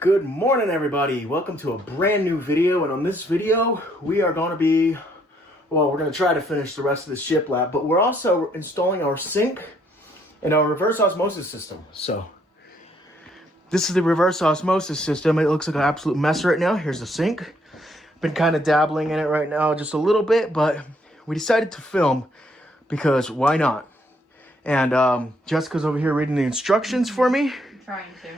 Good morning, everybody. Welcome to a brand new video, and on this video we are going to be, well, we're going to try to finish the rest of the ship lab, but we're also installing our sink and our reverse osmosis system. So this is the reverse osmosis system. It looks like an absolute mess right now. Here's the sink. Been kind of dabbling in it right now just a little bit, but we decided to film because why not? And Jessica's over here reading the instructions for me. I'm trying to.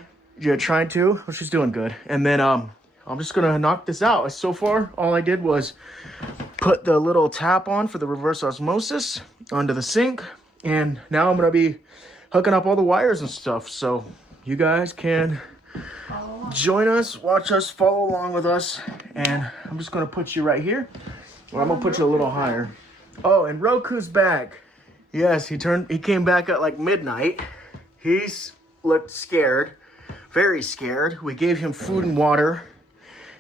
Yeah, trying to. Well, she's doing good. And then I'm just gonna knock this out. So far, all I did was put the little tap on for the reverse osmosis onto the sink, and now I'm gonna be hooking up all the wires and stuff. So you guys can join us, watch us, follow along with us. And I'm just gonna put you right here, or I'm gonna put you a little higher. Oh, and Roku's back. Yes, he came back at like midnight. He's looked scared. Very scared. We gave him food and water,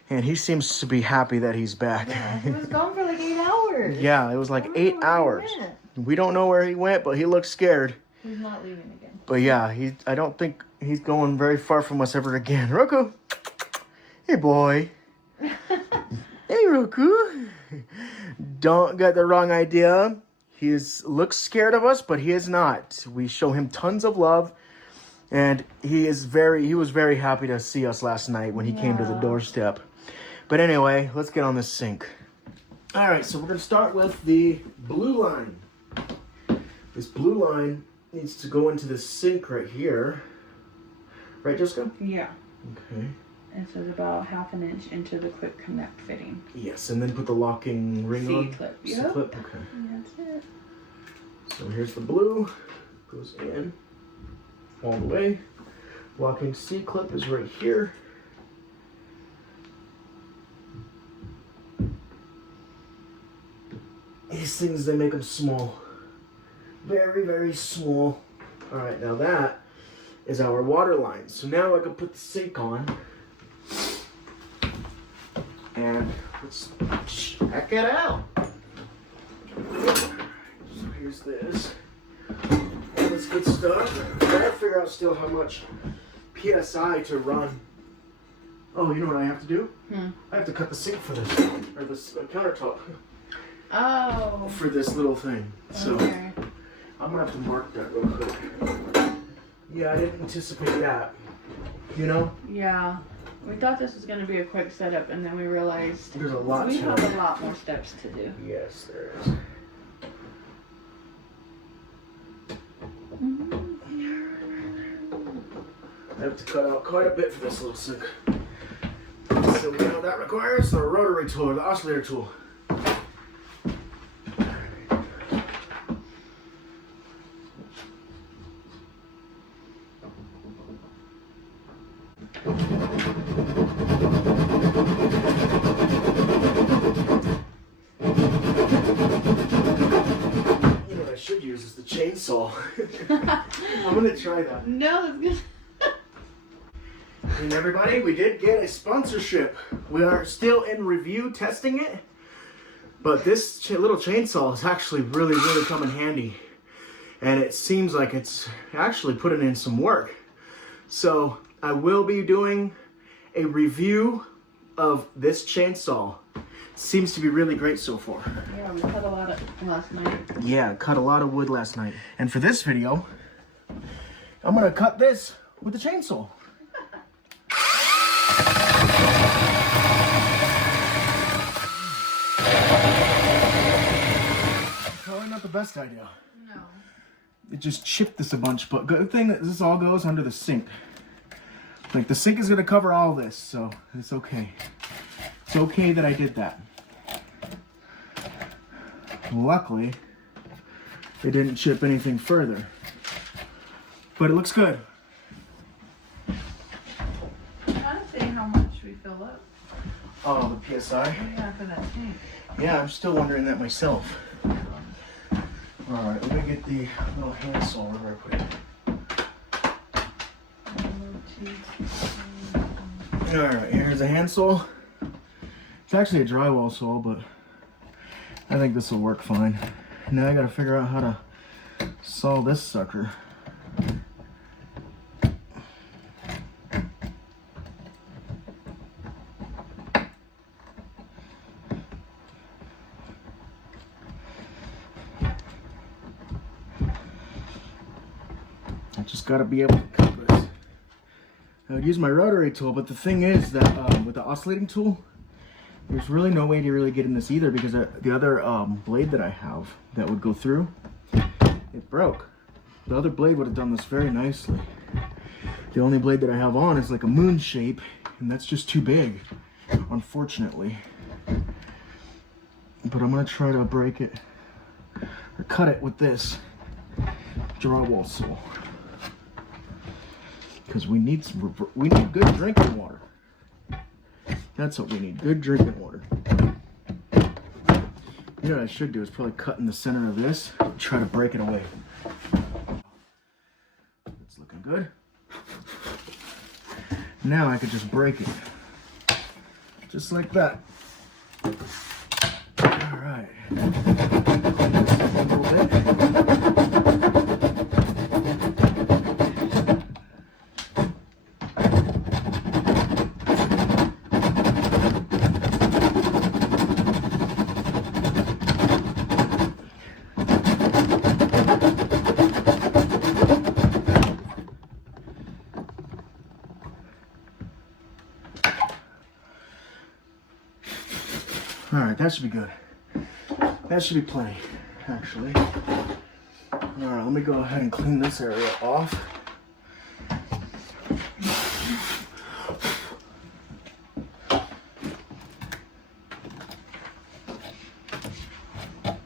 and he seems to be happy that he's back. Yeah, he was gone for like 8 hours. Yeah, it was like 8 hours. We don't know where he went, but he looks scared. He's not leaving again. But yeah, I don't think he's going very far from us ever again. Roku, hey boy. Hey Roku. Don't get the wrong idea. He looks scared of us, but he is not. We show him tons of love. And he was very happy to see us last night when he came to the doorstep. But anyway, let's get on this sink. All right, so we're going to start with the blue line. This blue line needs to go into the sink right here. Right, Jessica? Yeah. Okay. And so it's about 1/2 inch into the quick connect fitting. Yes, and then put the locking ring on. C-clip. Yep. C-clip, okay. That's it. So here's the blue. Goes in. All the way. Locking C-clip is right here. These things, they make them small. Very, very small. Alright, now that is our water line. So now I can put the sink on. And let's check it out. So here's this. That's good stuff. I gotta figure out still how much PSI to run. Oh, you know what I have to do? I have to cut the sink for this, or this countertop. Oh. For this little thing. So okay. I'm gonna have to mark that real quick. Yeah, I didn't anticipate that. You know? Yeah. We thought this was going to be a quick setup, and then we realized There's a lot we to have it. a lot more steps to do. Yes, there is. I have to cut out quite a bit for this little sink. So we know what that requires? The rotary tool, or the oscillator tool. You know what I should use is the chainsaw. I'm gonna try that. No, it's good. And everybody, we did get a sponsorship. We are still in review testing it, but this little chainsaw is actually really come in handy, and it seems like it's actually putting in some work. So I will be doing a review of this chainsaw. Seems to be really great so far. Yeah, we cut a lot of last night. Yeah, cut a lot of wood last night. And for this video, I'm gonna cut this with the chainsaw. Probably not the best idea. No. It just chipped this a bunch, but good thing that this all goes under the sink. Like, the sink is gonna cover all this, so it's okay. It's okay that I did that. Luckily, it didn't chip anything further. But it looks good. I'm trying to see how much we fill up. Oh, the PSI? Yeah, for that tank. Yeah, I'm still wondering that myself. Alright, let me get the little handsaw where I put it. Alright, here's a handsaw. It's actually a drywall saw, but I think this will work fine. Now I gotta figure out how to saw this sucker. Just got to be able to cut this. I would use my rotary tool, but the thing is that with the oscillating tool, there's really no way to really get in this either, because the other blade that I have that would go through, it broke. The other blade would have done this very nicely. The only blade that I have on is like a moon shape, and that's just too big, unfortunately. But I'm gonna try to break it or cut it with this drywall saw, because we need good drinking water. That's what we need, good drinking water. You know what I should do is probably cut in the center of this, try to break it away. It's looking good. Now I could just break it, just like that. All right. A little bit. All right, that should be good. That should be plenty, actually. All right, let me go ahead and clean this area off.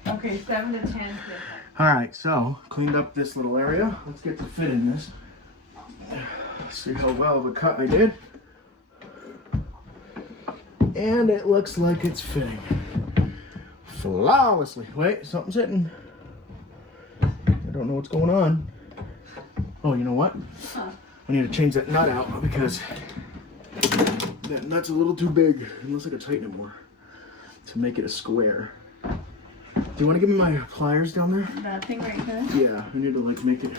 Okay, 7 to 10. All right, so cleaned up this little area. Let's get to fitting this. See how well of a cut I did. And it looks like it's fitting flawlessly. Wait, something's hitting. I don't know what's going on. Oh, you know what? Huh. I need to change that nut out because that nut's a little too big. Unless I could tighten it more to make it a square. Do you want to give me my pliers down there? That thing right there? Yeah, we need to like make it.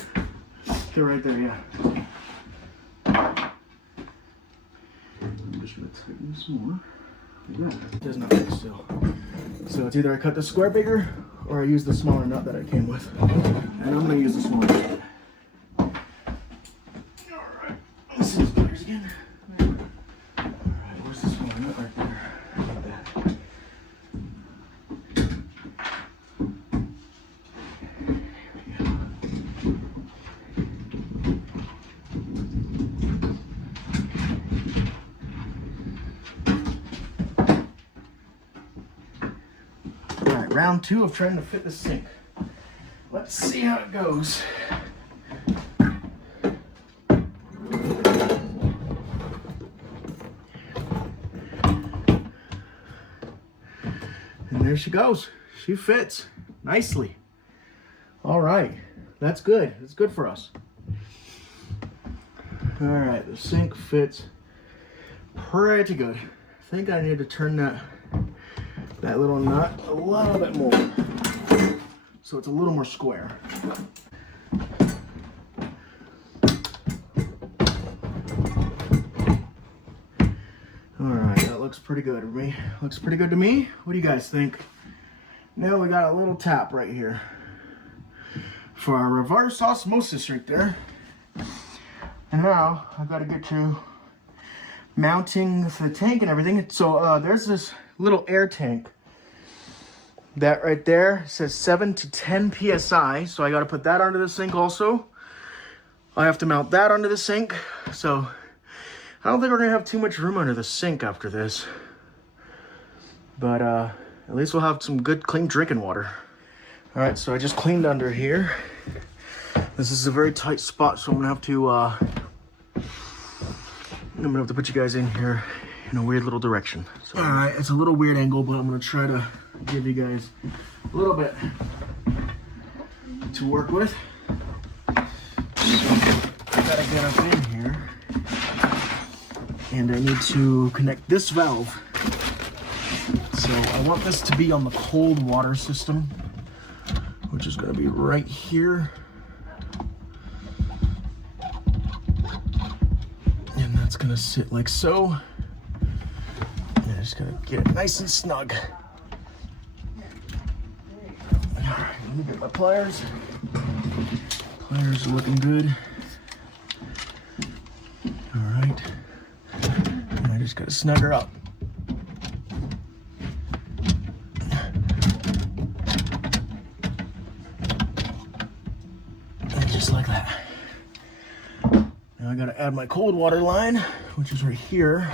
They're right there, yeah. I'm just gonna tighten this more. Like that. It does not fit still. So it's either I cut the square bigger or I use the smaller nut that I came with. And I'm gonna use the smaller nut. Alright. Let's see those pliers again. Alright, where's the smaller nut? Right there. Like that. Round 2 of trying to fit the sink. Let's see how it goes. And there she goes. She fits nicely. All right, that's good. It's good for us. All right, the sink fits pretty good. I think I need to turn that little nut a little bit more so it's a little more square. All right, that looks pretty good to me. Looks pretty good to me. What do you guys think? Now we got a little tap right here for our reverse osmosis right there. And now I've got to get to mounting the tank and everything. So there's this little air tank. That right there says 7 to 10 PSI. So I got to put that under the sink also. I have to mount that under the sink. So I don't think we're going to have too much room under the sink after this. But at least we'll have some good clean drinking water. All right, so I just cleaned under here. This is a very tight spot, so I'm going to have to put you guys in here in a weird little direction. So, all right, it's a little weird angle, but I'm going to try to give you guys a little bit to work with. So I gotta get up in here and I need to connect this valve. So I want this to be on the cold water system, which is gonna be right here. And that's gonna sit like so. And I just gotta get it nice and snug. Alright, let me get my pliers. Pliers are looking good. Just gotta snug her up. And just like that. Now I gotta add my cold water line, which is right here.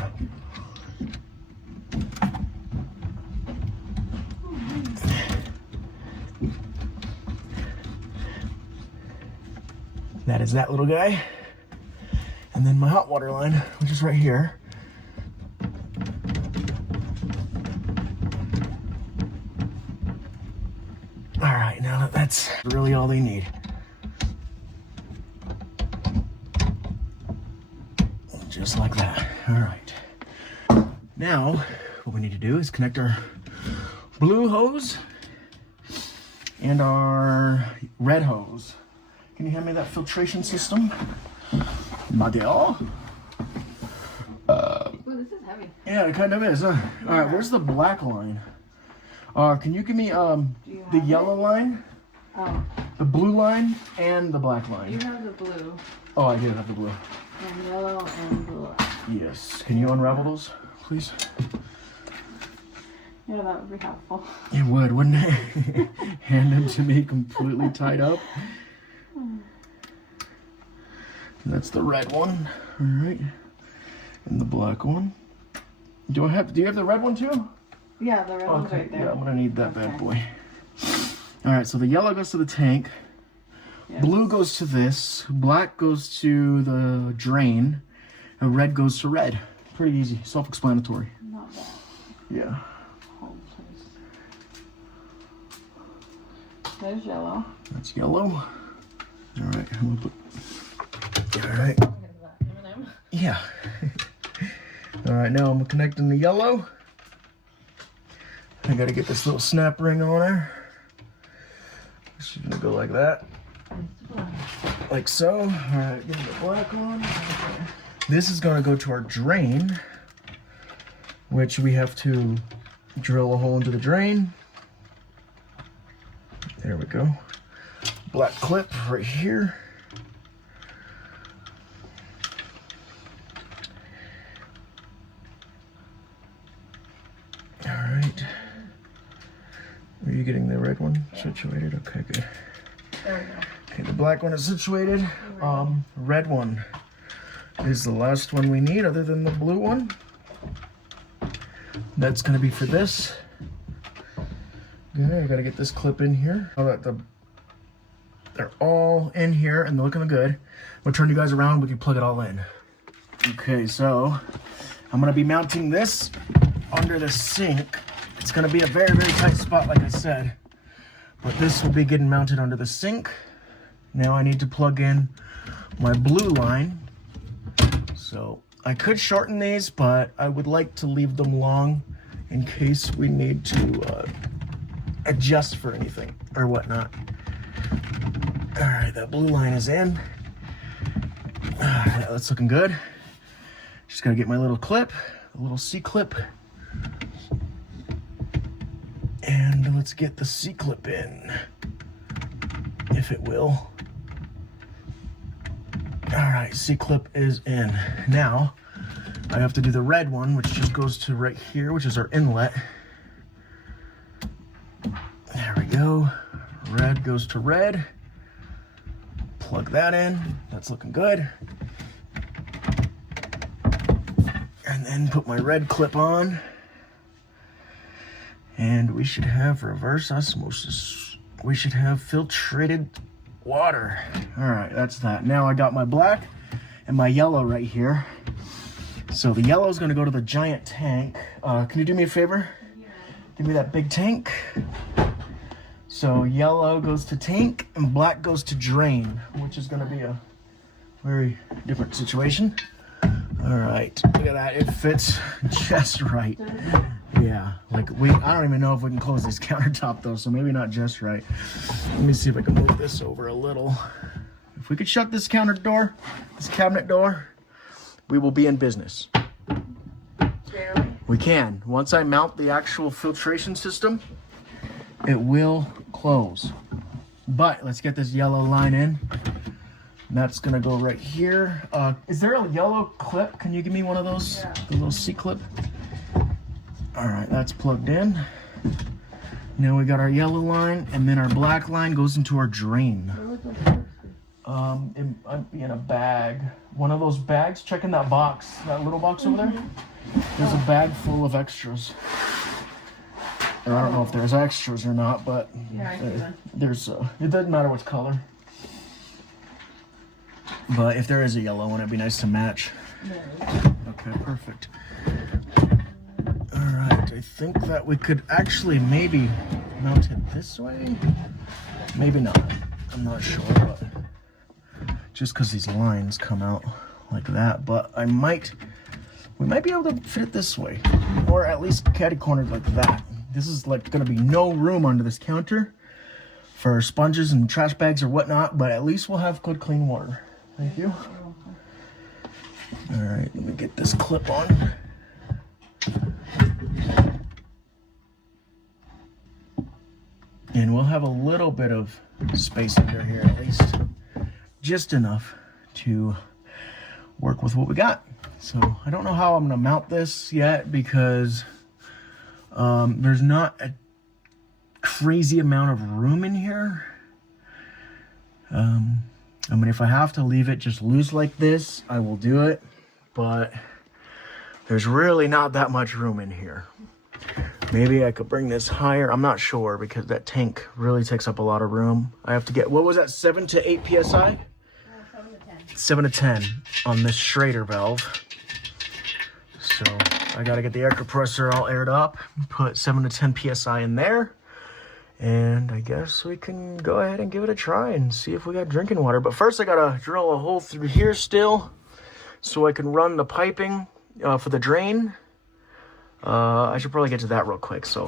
That is that little guy. And then my hot water line, which is right here. All right, now that's really all they need. Just like that. All right. Now, what we need to do is connect our blue hose and our red hose. Can you hand me that filtration system? Model. Oh, this is heavy. Yeah, it kind of is. All right, where's the black line? Can you give me the yellow line, Oh, the blue line, and the black line? you have the blue Oh, I do have the blue. and yellow and blue. Yes. Can you unravel those, please? Yeah, that would be helpful. It would, wouldn't it? Hand them to me completely tied up. And that's the red one. All right. And the black one. Do you have the red one too? Yeah, the red one's right there. Yeah, I'm gonna need that bad Okay. boy. All right, so the yellow goes to the tank. Yeah. Blue goes to this. Black goes to the drain. And red goes to red. Pretty easy, self-explanatory. Not bad. Yeah. Hold, please. There's yellow. That's yellow. All right, I'm gonna put. All right. Yeah. All right, now I'm connecting the yellow. I gotta get this little snap ring on there. It's gonna go like that. Like so. All right, get the black on. This is gonna go to our drain, which we have to drill a hole into the drain. There we go. Black clip right here. All right. Are you getting the red one situated? Okay, good. There we go. Okay, the black one is situated. Red one is the last one we need other than the blue one. That's gonna be for this. Good, I gotta get this clip in here. Oh, they're all in here and they're looking good. I'm gonna turn you guys around, we can plug it all in. Okay, so I'm gonna be mounting this under the sink. It's gonna be a very, very tight spot, like I said. But this will be getting mounted under the sink. Now I need to plug in my blue line. So I could shorten these, but I would like to leave them long in case we need to adjust for anything or whatnot. All right, that blue line is in. That's looking good. Just gotta get my little clip, a little C-clip. And let's get the C-clip in, if it will. All right, C-clip is in. Now, I have to do the red one, which just goes to right here, which is our inlet. There we go. Red goes to red. Plug that in. That's looking good. And then put my red clip on. And we should have reverse osmosis. We should have filtrated water. All right, that's that. Now I got my black and my yellow right here. So the yellow is going to go to the giant tank. Can you do me a favor? Yeah. Give me that big tank. So yellow goes to tank and black goes to drain, which is going to be a very different situation. All right, look at that. It fits just right. Yeah, like I don't even know if we can close this countertop though, so maybe not just right. Let me see if I can move this over a little. If we could shut this cabinet door, we will be in business. Barely. We can. Once I mount the actual filtration system, it will close. But let's get this yellow line in And that's gonna go right here. Is there a yellow clip? Can you give me one of those? Yeah. The little C clip. All right, that's plugged in. Now we got our yellow line, and then our black line goes into our drain. It might be in a bag. One of those bags. Check in that box, that little box over there. There's a bag full of extras. Or I don't know if there's extras or not, but Yeah, I see that. there's. It doesn't matter which color. But if there is a yellow one, it'd be nice to match. Okay, perfect. All right, I think that we could actually maybe mount it this way. Maybe not. I'm not sure, but just because these lines come out like that. But we might be able to fit it this way, or at least catty cornered like that. This is like going to be no room under this counter for sponges and trash bags or whatnot, but at least we'll have good clean water. Thank you. All right, let me get this clip on. And we'll have a little bit of space under here, at least just enough to work with what we got. So I don't know how I'm gonna mount this yet because there's not a crazy amount of room in here. I mean, if I have to leave it just loose like this, I will do it, but there's really not that much room in here. Maybe I could bring this higher. I'm not sure because that tank really takes up a lot of room. I have to get, what was that, 7 to 8 PSI? 7 to 10. 7 to 10 on this Schrader valve. So I gotta get the air compressor all aired up, put 7 to 10 PSI in there. And I guess we can go ahead and give it a try and see if we got drinking water. But first I gotta drill a hole through here still so I can run the piping for the drain. I should probably get to that real quick, so.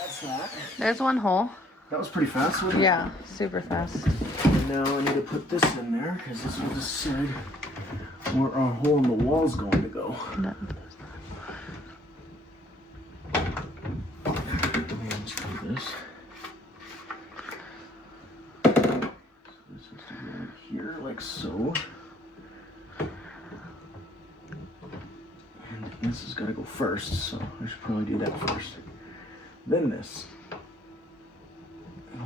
That's that. There's one hole. That was pretty fast, wasn't it? Yeah, super fast. And now I need to put this in there because this will decide where our hole in the wall is going to go. No. And try this. So this has to go right here, like so. And this has got to go first, so I should probably do that first. Then this.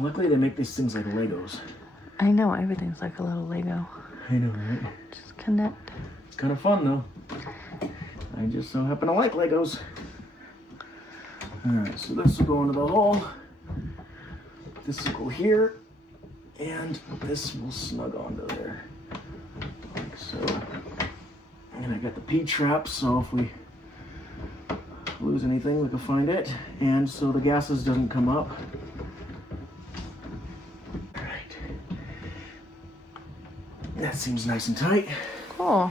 Luckily, they make these things like Legos. I know, everything's like a little Lego. I know, right? Just connect. It's kind of fun, though. I just so happen to like Legos. Alright, so this will go into the hole. This will go here. And this will snug onto there. Like so. And I got the P-trap, so if we lose anything, we can find it. And so the gases doesn't come up. Alright. That seems nice and tight. Cool.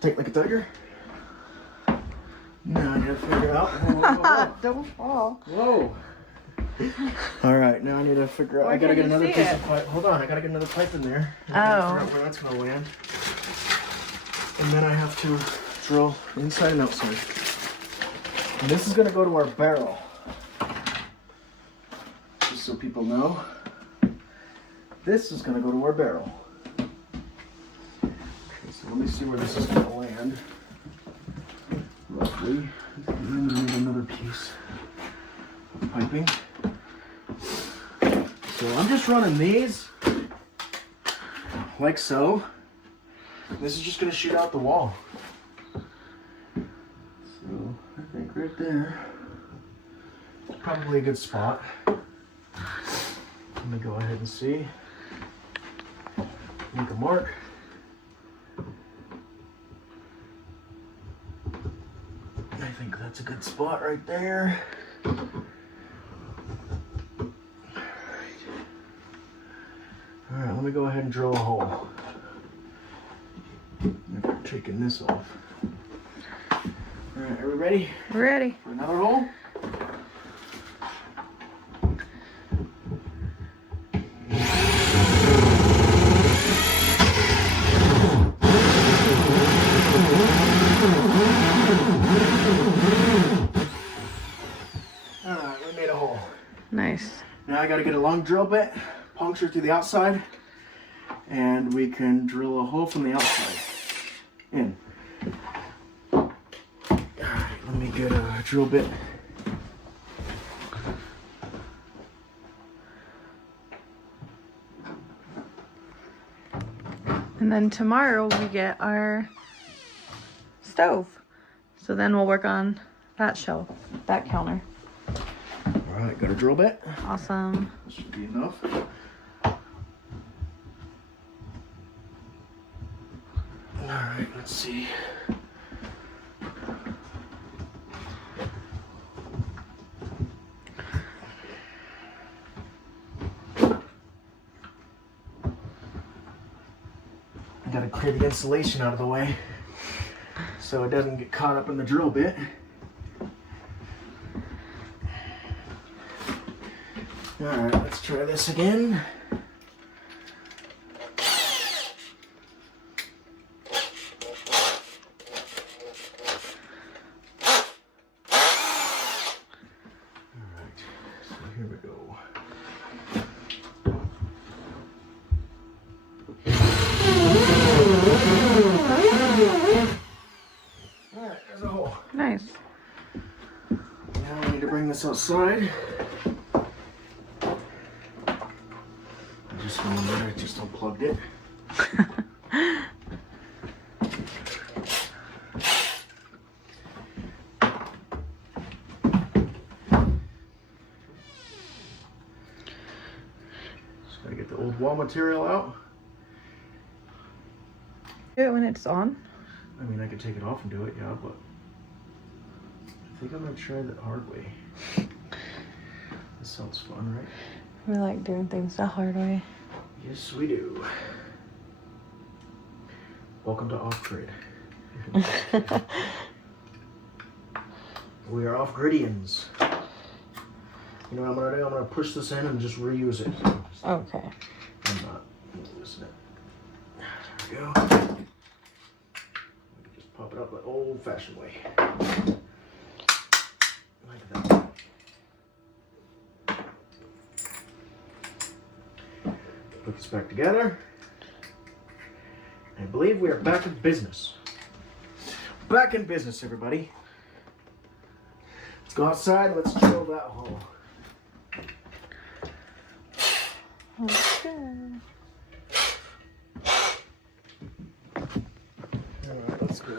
Tight like a tiger. Now I gotta figure out. Whoa. Don't fall. Whoa. Alright, now I need to figure out. I gotta get another piece of pipe. Hold on, I gotta get another pipe in there. I gotta figure out where that's gonna land. And then I have to drill inside and outside. And this is gonna go to our barrel. Just so people know. This is gonna go to our barrel. Okay, so let me see where this is gonna land. Roughly. I'm gonna need another piece of piping. So I'm just running these like so. This is just gonna shoot out the wall. So I think right there is probably a good spot. Let me go ahead and see. Make a mark. I think that's a good spot right there. Alright, let me go ahead and drill a hole. I'm taking this off. Alright, are we ready Ready. for another hole? Alright, we made a hole. Nice. Now now I gotta get a long drill bit, puncture through the outside, and we can drill a hole from the outside in. All right, let me get a drill bit. And then tomorrow we get our stove. So then we'll work on that shelf, that counter. All right, got a drill bit. Awesome. This should be enough. All right, let's see. I gotta clear the insulation out of the way so it doesn't get caught up in the drill bit. All right, let's try this again. All right, so here we go. All right, there's a hole. Nice. Now I need to bring this outside. I just unplugged it. Just gotta get the old wall material out. Do it when it's on. I mean, I could take it off and do it, yeah, but I think I'm gonna try the hard way. This sounds fun, right? We like doing things the hard way. Yes, we do. Welcome to off-grid. We are off-gridians. You know what I'm gonna do? I'm gonna push this in and just reuse it. Okay. I'm not gonna loosen it. There we go. We can just pop it up the old-fashioned way. Like that. Put this back together. I believe we are back in business. Back in business, everybody. Let's go outside. Let's drill that hole. Okay. Alright, let's go.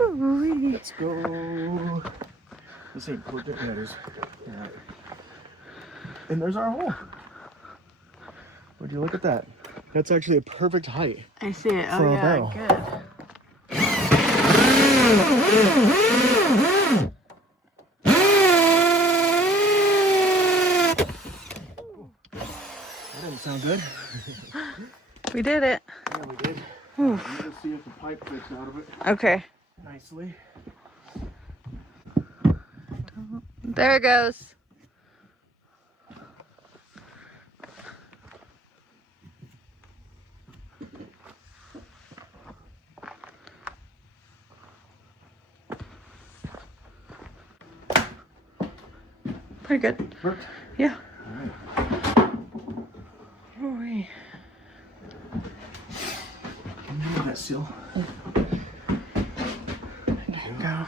Ooh-wee. Let's go. This ain't plugged in. Yeah, it is. Alright. And there's our hole. Would you look at that? That's actually a perfect height. I see it. For Oh a yeah, barrel. good. That didn't sound good. We did it. Yeah, we did. Whew. Let's see if the pipe fits out of it Okay. nicely. There it goes. Pretty good. Worked. Yeah. All right. Ooh-wee. Can you move that seal? There you go.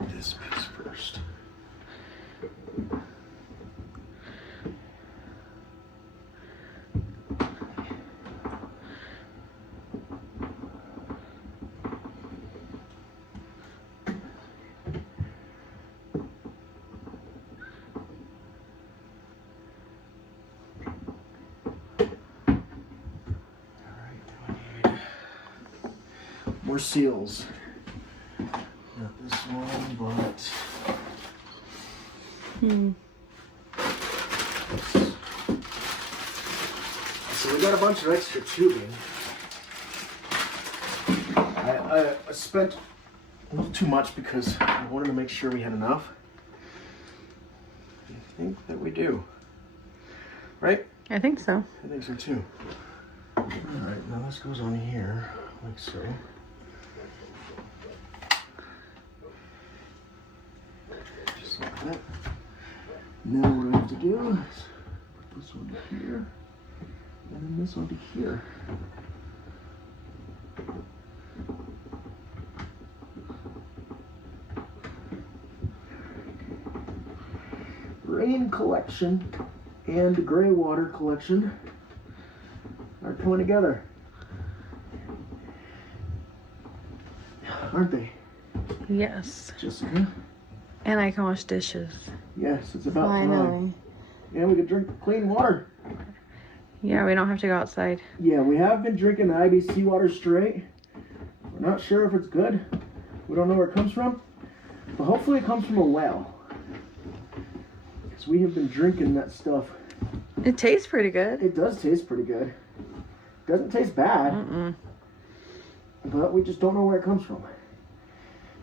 Need this piece first. More seals. Not this one, but so we got a bunch of extra tubing. I spent a little too much because I wanted to make sure we had enough. I think that we do. Right? I think so. I think so too. Alright, now this goes on here, like so. now what I have to do is put this one to here, and then this one to here. Rain collection and gray water collection are coming together, aren't they? Yes. Jessica? And I can wash dishes. Yes, it's about Finally. time. And we can drink clean water. Yeah, we don't have to go outside. Yeah, we have been drinking the IBC water straight. We're not sure if it's good. We don't know where it comes from. But hopefully it comes from a well. Because we have been drinking that stuff. It tastes pretty good. It does taste pretty good. Doesn't taste bad. Mm-mm. But we just don't know where it comes from.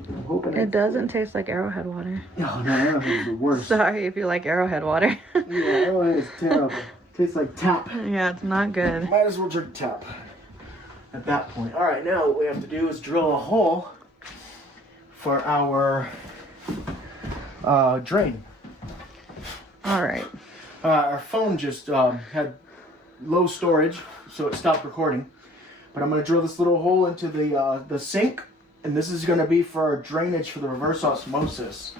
I'm hoping It doesn't taste like Arrowhead water. Oh, no, Arrowhead is the worst. Sorry if you like Arrowhead water. Yeah, Arrowhead is terrible. Tastes like tap. Yeah, it's not good. Might as well drink tap at that point. All right, now what we have to do is drill a hole for our drain. All right. Our phone just had low storage, so it stopped recording. But I'm going to drill this little hole into the sink, and this is going to be for our drainage for the reverse osmosis.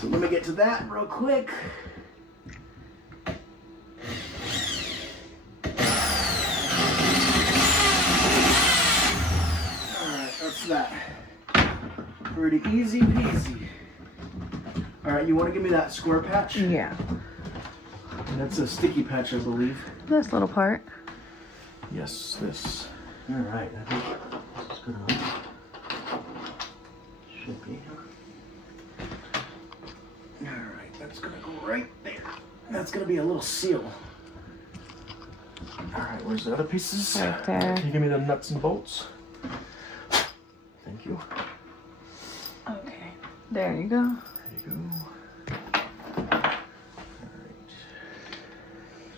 So let me get to that real quick. Alright, that's that. Pretty easy peasy. Alright, you want to give me that square patch? Yeah. That's a sticky patch, I believe. This little part. Yes, this. Alright, I think this is good enough. Should be. Alright, that's gonna go right there. That's gonna be a little seal. Alright, where's the other pieces? Right there. Can you give me the nuts and bolts? Thank you. Okay. There you go. There you go. Alright.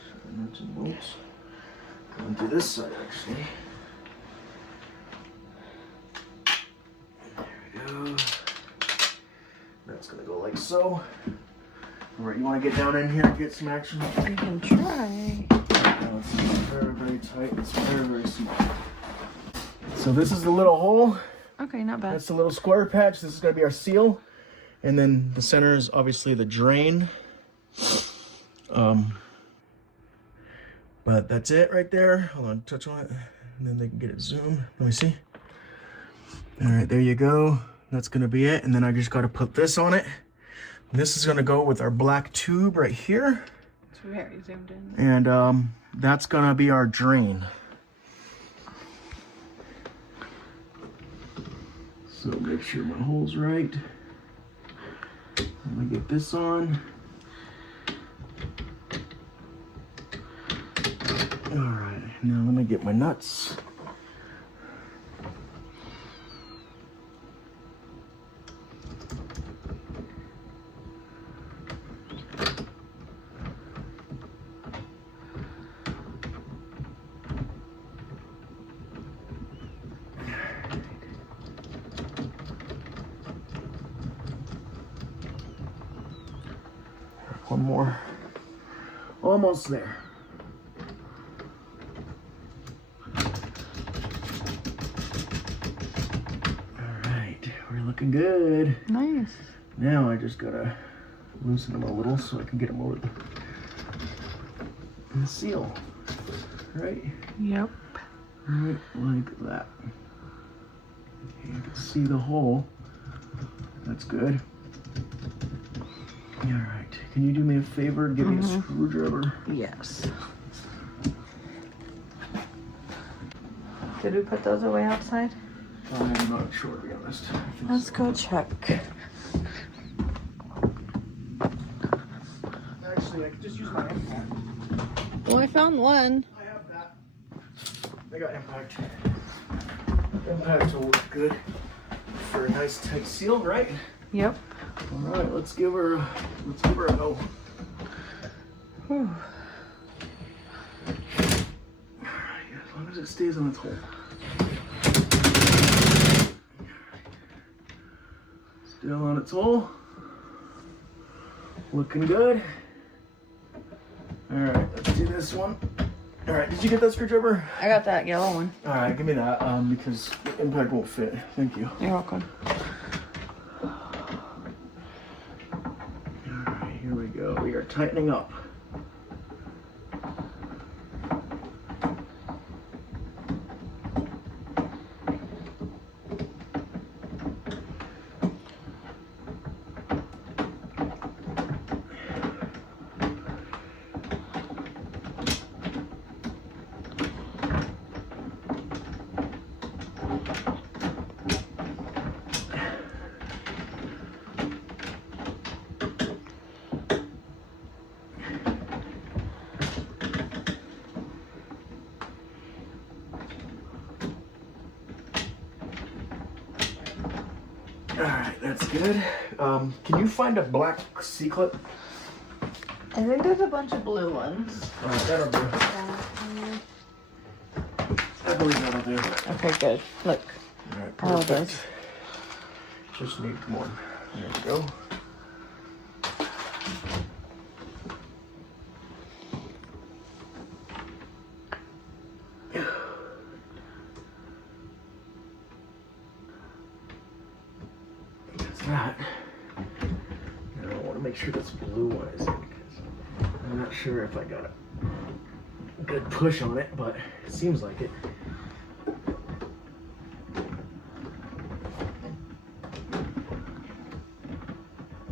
So the nuts and bolts. Going to this side, actually. There we go. That's gonna go like so. Alright, you wanna get down in here and get some action? You can try. No, it's very, very tight. It's very, very small. So this is the little hole. Okay, not bad. That's the little square patch. This is gonna be our seal. And then the center is obviously the drain. But that's it right there. Hold on, touch on it. And then they can get it zoomed. Let me see. All right, there you go. That's gonna be it. And then I just gotta put this on it. And this is gonna go with our black tube right here. It's very zoomed in. And that's gonna be our drain. So make sure my hole's right. Let me get this on. All right, now let me get my nuts. One more. Almost there. Alright, we're looking good. Nice. Now I just gotta loosen them a little so I can get them over the seal. Right? Yep. Right like that. Okay, you can see the hole. That's good. Alright, can you do me a favor and give me a screwdriver? Yes. Did we put those away outside? I'm not sure, to be honest. Let's go check. Actually, I could just use my impact. Well, I found one. I have that. I got impact. Impact will work good for a nice tight seal, right? Yep. All right, let's give her a go. Whew. As long as it stays on its hole. Still on its hole. Looking good. All right, let's do this one. All right, did you get that screwdriver? I got that yellow one. All right, give me that because the impact won't fit. Thank you. You're welcome. All right, here we go. We are tightening up. All right, that's good. Can you find a black C-clip? I think there's a bunch of blue ones. All right, that'll do. I believe that'll do. Okay, good. Look. All right, All of perfect. those. Just need one. There we go. That's that. Now I want to make sure this blue one is in because I'm not sure if I got a good push on it, but it seems like it.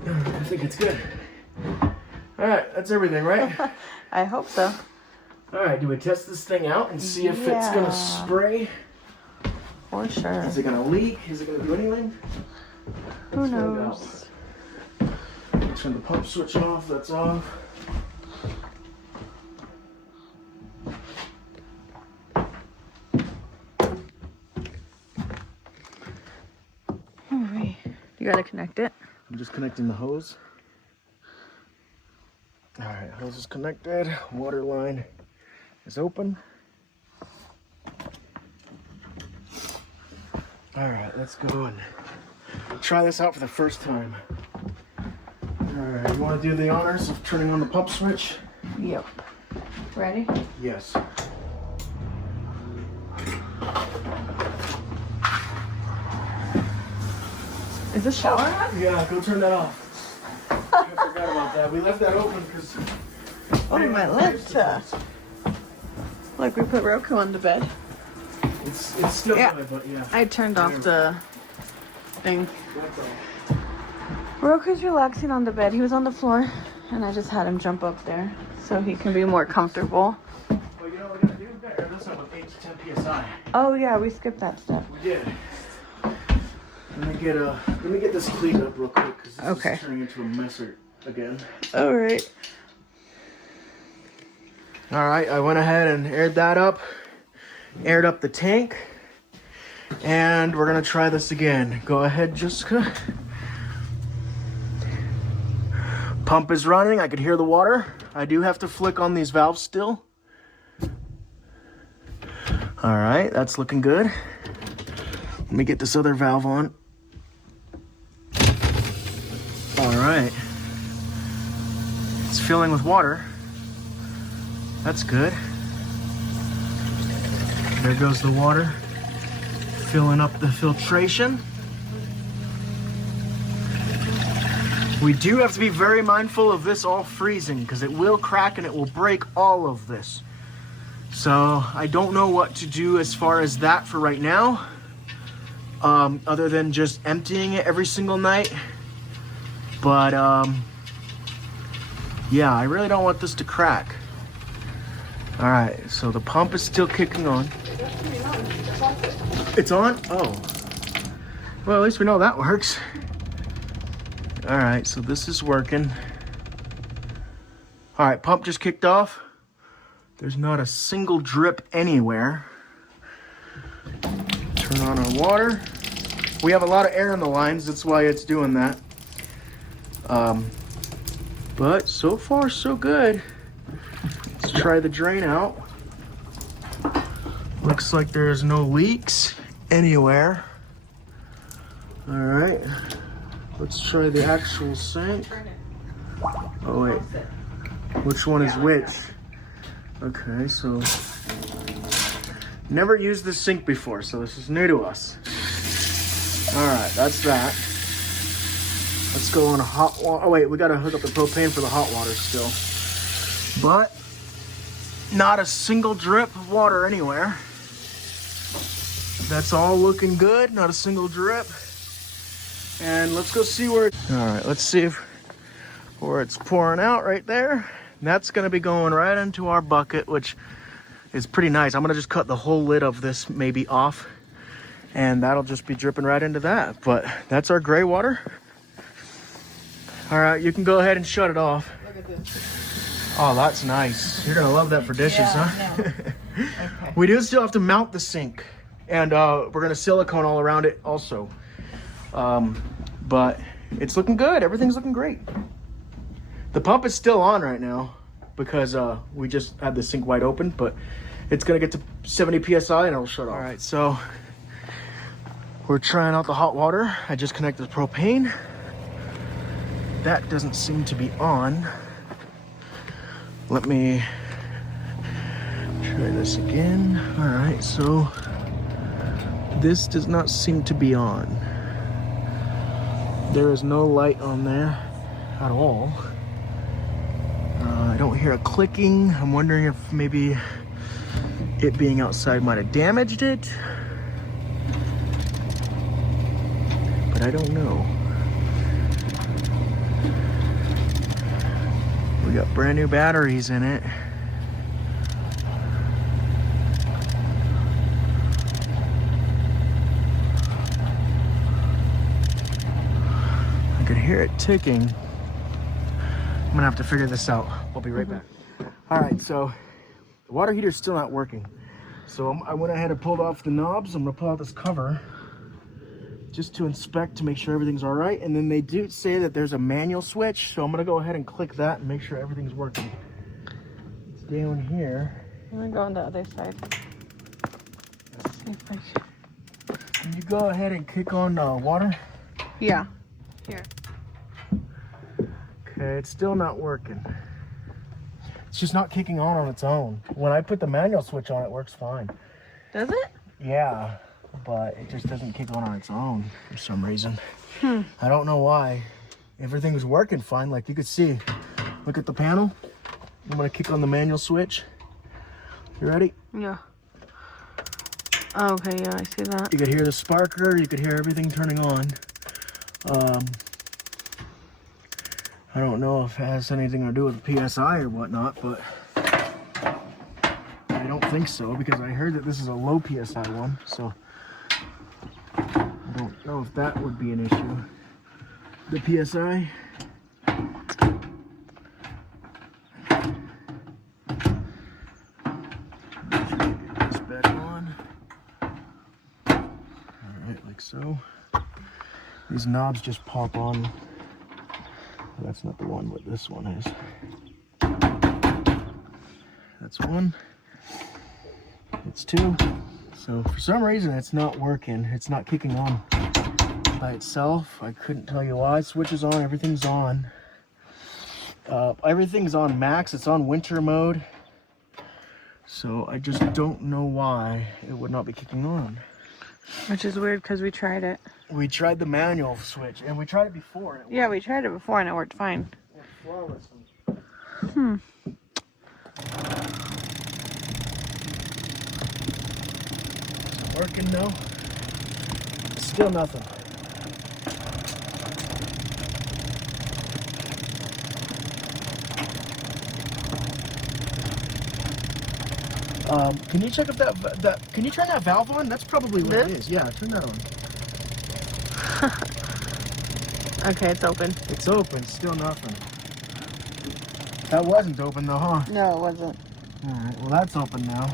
I think it's good. All right, that's everything, right? I hope so. All right, do we test this thing out and see if it's gonna spray? For sure. Is it gonna leak? Is it gonna do anything? Who knows? Turn the pump switch off. That's off. Alright. You gotta connect it. I'm just connecting the hose. All right, hose is connected. Water line is open. All right, let's go and try this out for the first time. All right, you want to do the honors of turning on the pump switch? Yep. Ready? Yes. Is the shower on? Yeah, go turn that off. I forgot about that. We left that open because. Oh, my lips. Look, we put Roku on the bed. It's still good, but yeah. I turned off the thing. That's all. Roku's relaxing on the bed. He was on the floor, and I just had him jump up there so he can be more comfortable. Well, you know what we're gonna do? Better this up with 8 to 10 psi. Oh yeah, we skipped that step. We did. Let me get this cleaned up real quick because this is turning into a mess again. All right. All right, I went ahead and aired that up, aired up the tank, and we're gonna try this again. Go ahead, Jessica. Pump is running. I could hear the water. I do have to flick on these valves still. All right, that's looking good. Let me get this other valve on. All right. It's filling with water. That's good. There goes the water, filling up the filtration. We do have to be very mindful of this all freezing because it will crack and it will break all of this. So I don't know what to do as far as that for right now, other than just emptying it every single night. But yeah, I really don't want this to crack. All right, so the pump is still kicking on. It's on? Oh. Well, at least we know that works. All right, so this is working. All right, pump just kicked off. There's not a single drip anywhere. Turn on our water. We have a lot of air in the lines, that's why it's doing that. But so far, so good. Let's try the drain out. Looks like there's no leaks anywhere. All right, let's try the actual sink. Oh wait, which one is which? Okay, so never used this sink before, so this is new to us. All right, that's that. Let's go on hot water. Oh wait, we gotta hook up the propane for the hot water still. But not a single drip of water anywhere. That's all looking good, not a single drip. And let's go see where, all right, let's see where it's pouring out right there. And that's gonna be going right into our bucket, which is pretty nice. I'm gonna just cut the whole lid of this maybe off, and that'll just be dripping right into that. But that's our gray water. All right, you can go ahead and shut it off. Look at this. Oh, that's nice. You're gonna love that for dishes, huh? Okay. We do still have to mount the sink, and we're gonna silicone all around it also. But it's looking good. Everything's looking great. The pump is still on right now because we just had the sink wide open, but it's gonna get to 70 PSI and it'll shut off. All right, so we're trying out the hot water. I just connected the propane. That doesn't seem to be on. Let me try this again. All right, so this does not seem to be on. There is no light on there at all. I don't hear a clicking. I'm wondering if maybe it being outside might have damaged it. But I don't know. We got brand new batteries in it. I could hear it ticking. I'm gonna have to figure this out. I'll be right back. All right, so the water heater's still not working. So I went ahead and pulled off the knobs. I'm gonna pull out this cover just to inspect to make sure everything's all right. And then they do say that there's a manual switch. So I'm gonna go ahead and click that and make sure everything's working. It's down here. I'm gonna go on the other side. Let's see if I can. Can you go ahead and kick on water? Yeah. Here. Okay, it's still not working. It's just not kicking on its own. When I put the manual switch on, it works fine. Does it? Yeah, but it just doesn't kick on its own for some reason. I don't know why. Everything was working fine, like you could see. Look at the panel. I'm gonna kick on the manual switch. You ready? Yeah. Okay, yeah, I see that. You could hear the sparker, you could hear everything turning on. I don't know if it has anything to do with PSI or whatnot, but I don't think so because I heard that this is a low PSI one, so I don't know if that would be an issue. The PSI. Get this back on. Alright, like so. These knobs just pop on. That's not the one, but this one is. That's one. It's two. So for some reason it's not working. It's not kicking on by itself. I couldn't tell you why. Switch is on, everything's on. Everything's on max. It's on winter mode. So I just don't know why it would not be kicking on. Which is weird because we tried it. We tried the manual switch and we tried it before. And it Yeah, we tried it before and it worked fine. worked flawlessly. Is it working now? Still nothing. Can you check if that can you turn that valve on? That's probably what it is. Yeah, turn that on. Okay, it's open. It's open, still nothing. That wasn't open though, huh? No, it wasn't. Alright, well that's open now.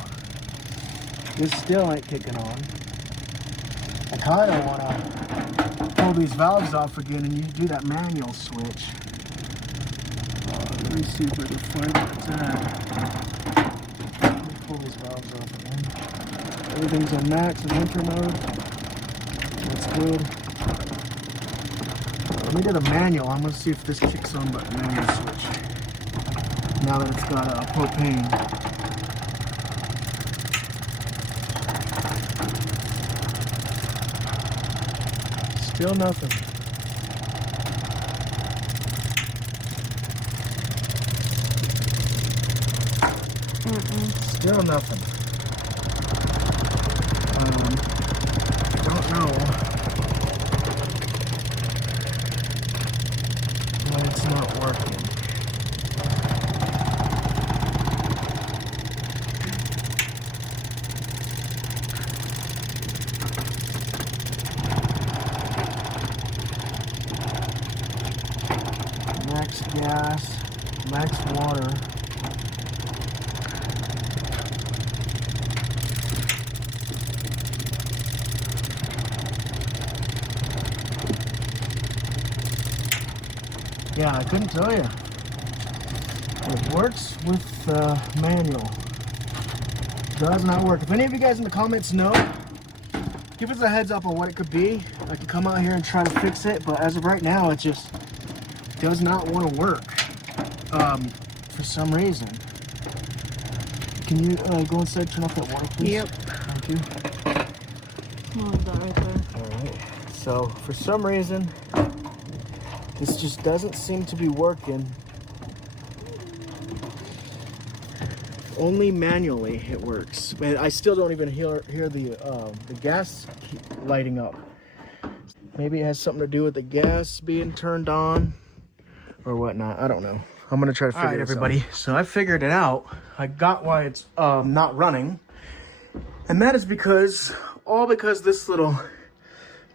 This still ain't kicking on. I kinda wanna pull these valves off again and you do that manual switch. Let me see if I can find where it's at. Pull these valves off again. Everything's on max and winter mode. That's good. We did a manual. I'm gonna see if this kicks on the manual switch. Now that it's got propane. Still nothing. Still nothing. Don't know why it's not working. Max gas, max water. Yeah, I couldn't tell you. It works with the manual. Does not work. If any of you guys in the comments know, give us a heads up on what it could be. I could come out here and try to fix it, but as of right now, it just does not want to work for some reason. Can you go inside, turn off that water, please? Yep. Thank you. Oh, is that right there? All right. So for some reason, this just doesn't seem to be working. Only manually it works. And I still don't even hear the gas lighting up. Maybe it has something to do with the gas being turned on or whatnot. I don't know. I'm gonna try to figure it out. Everybody, so I figured it out. I got why it's not running, and that is because this little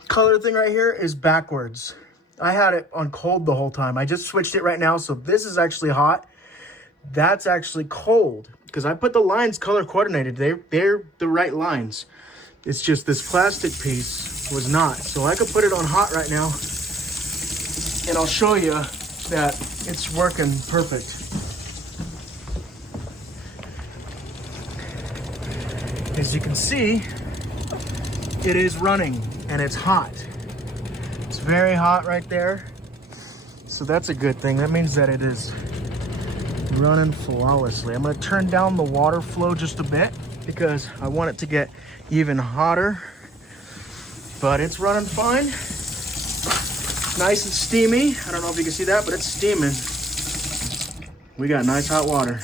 color thing right here is backwards. I had it on cold the whole time. I just switched it right now, so this is actually hot. That's actually cold because I put the lines color coordinated. They're the right lines. It's just this plastic piece was not. So I could put it on hot right now, and I'll show you that it's working perfect. As you can see, it is running and it's hot. It's very hot right there. So that's a good thing. That means that it is running flawlessly. I'm going to turn down the water flow just a bit because I want it to get even hotter. But it's running fine. Nice and steamy. I don't know if you can see that, but it's steaming. We got nice hot water.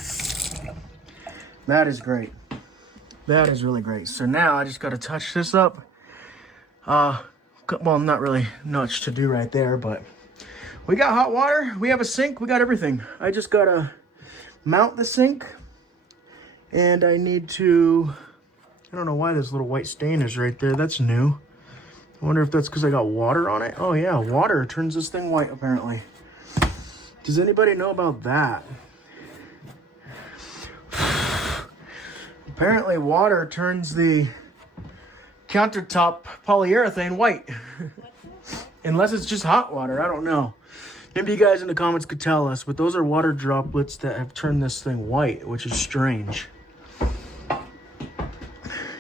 That is great. That is really great. So now I just got to touch this up. Well, not really much to do right there, but we got hot water. We have a sink. We got everything. I just got to mount the sink, and I need to, I don't know why this little white stain is right there. That's new. I wonder if that's because I got water on it. Oh yeah, water turns this thing white apparently. Does anybody know about that? Apparently water turns the countertop polyurethane white. Unless it's just hot water, I don't know. Maybe you guys in the comments could tell us, but those are water droplets that have turned this thing white, which is strange.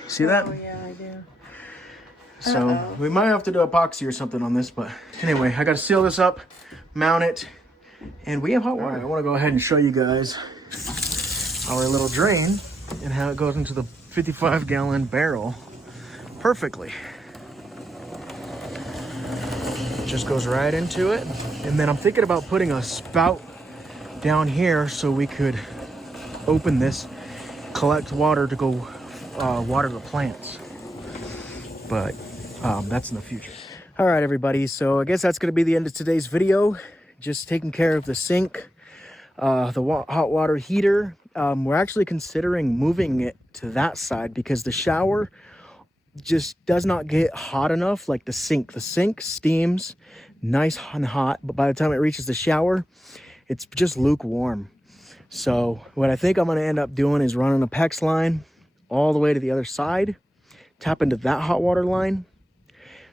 See that? Oh yeah, I do. So we might have to do epoxy or something on this, but anyway, I got to seal this up, mount it, and we have hot water. I want to go ahead and show you guys our little drain and how it goes into the 55-gallon barrel perfectly. It just goes right into it, and then I'm thinking about putting a spout down here so we could open this, collect water to go water the plants. But that's in the future. All right, everybody. So I guess that's going to be the end of today's video. Just taking care of the sink, the hot water heater. We're actually considering moving it to that side because the shower just does not get hot enough like the sink. The sink steams nice and hot, but by the time it reaches the shower, it's just lukewarm. So what I think I'm going to end up doing is running a PEX line all the way to the other side, tap into that hot water line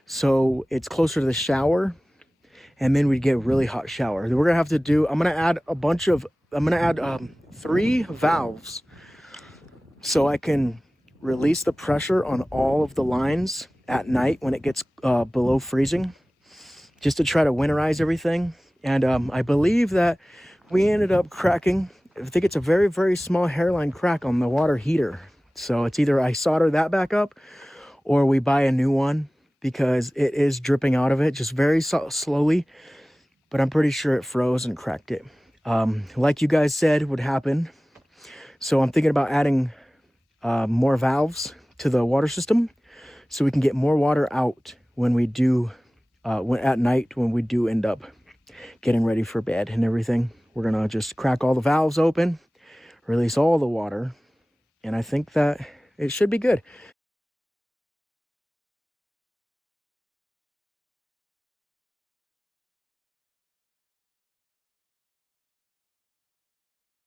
so it's closer to the shower, and then we get a really hot shower. We're gonna have to do, I'm gonna add 3 valves so I can release the pressure on all of the lines at night when it gets below freezing. just to try to winterize everything. And I believe that we ended up cracking, I think it's a very, very small hairline crack on the water heater. So it's either I solder that back up or we buy a new one, because it is dripping out of it just very slowly. But I'm pretty sure it froze and cracked it. Like you guys said would happen. So I'm thinking about adding more valves to the water system so we can get more water out when we do, at night when we do end up getting ready for bed and everything. We're gonna just crack all the valves open, release all the water, and I think that it should be good.